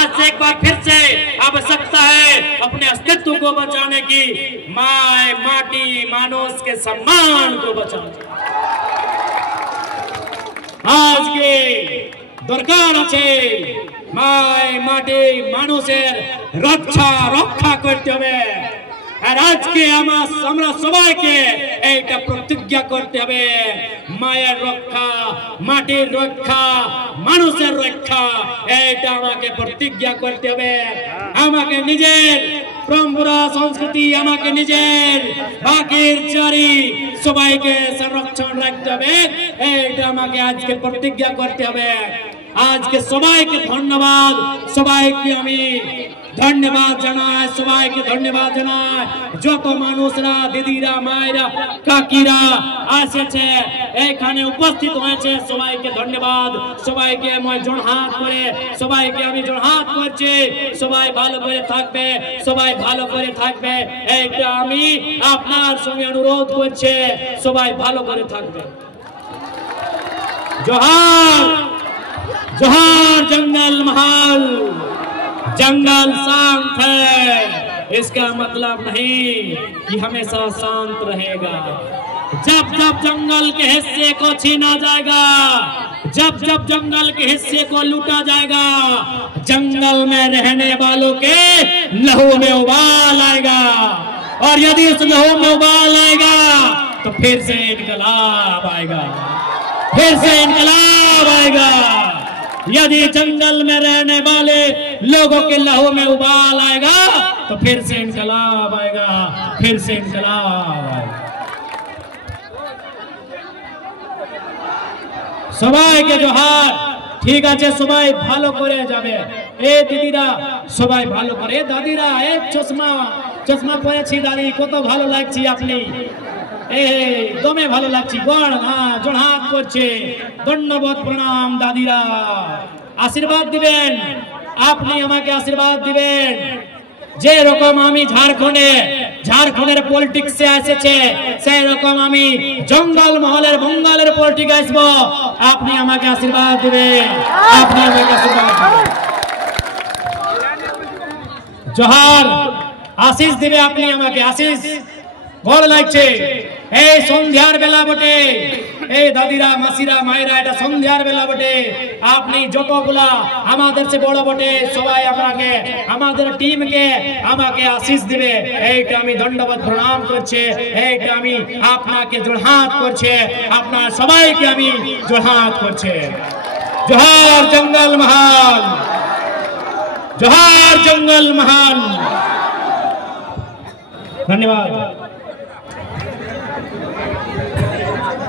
आज से एक बार फिर से आवश्यकता है अपने अस्तित्व को बचाने की, माय माटी मानुष के सम्मान को बचाने। आज के दरकार আছে माय माटी মানুষের রক্ষা করতে হবে। আর আজকে আমরা সবাইকে এইটা প্রতিজ্ঞা করতে হবে, মায়ের রক্ষা, মাটির রক্ষা, মানুষের রক্ষা, এইটা আমাকে প্রতিজ্ঞা করতে হবে। আমাকে নিজের পরম্পরা সংস্কৃতি, আমাকে নিজের বাকির চারি সবাইকে সংরক্ষণ রাখতে হবে, এইটা আমাকে আজকে প্রতিজ্ঞা করতে হবে। আজকে সবাইকে ধন্যবাদ, সবাইকে আমি ধন্যবাদ জানাই, সবাইকে ধন্যবাদ জানাই। যত মানুষরা, দিদিরা, মায়েরা, কাকিরা আসেছে, এখানে উপস্থিত হয়েছে, সবাইকে ধন্যবাদ। সবাইকে আমি জোড়হাত করে, সবাইকে আমি জোড়হাত করছি। সবাই ভালো করে থাকবে, সবাই ভালো করে থাকবে, এইটা আমি আপনার সঙ্গে অনুরোধ করছি। সবাই ভালো করে থাকবে। जोहार जोहार। जंगल महल, जंगल शांत है, इसका मतलब नहीं कि हमेशा शांत रहेगा। जब जब जंगल के हिस्से को छीना जाएगा, जब जब जंगल के हिस्से को लूटा जाएगा, जंगल में रहने वालों के लहू में उबाल आएगा। और यदि उस लहू में उबाल आएगा तो फिर से इनकलाब आएगा, फिर से इनकलाब आएगा। यदि जंगल में रहने वाले लोगों के लहू में उबाल आएगा तो फिर से इनकलाब आएगा, फिर से इनकलाब आएगा। सबाई के जोहार। ठीक আছে, সবাই ভালো করে যাবে। এ দিদিরা সবাই ভালো করে, এ দাদিরা, এ চশমা পরেছি দাদি, কত ভালো লাগছে আপনি, দমে ভালো লাগছে। জোড়হাত করছে, ধন্যবাদ, প্রণাম দাদিরা। আশীর্বাদ দিবেন, আপনি আমাকে আশীর্বাদ দিবেন। যে রকম আমি ঝাড়খণ্ডের পলিটিক্সে এসেছে, সেই রকম আমি জঙ্গল মহলের বঙ্গালের পলিটিক্স আসব। আপনি আমাকে আশীর্বাদ দিবেন, আপনি আমাকে আশীর্বাদ দিবেন। জোহার, আশিস দিবে আপনি আমাকে, আশিস। ভালো লাগছে। এই সন্ধ্যার বেলা বটে, এই দাদিরা, মাসিরা, মায়েরা, এটা সন্ধ্যার বেলা বটে। আপনি যতগুলা আমাদের সে বড় বটে, সবাই আপনাকে, আমাদের টিমকে আমাকে আশিস দিবে, এইটা আমি ধন্যবাদ প্রণাম করছে, এইটা আমি আপনাকে জোড়হাত করছে, আপনার সবাইকে আমি জোড়হাত করছে। जोहार जंगल महल, जोहार जंगल महल। धन्यवाद।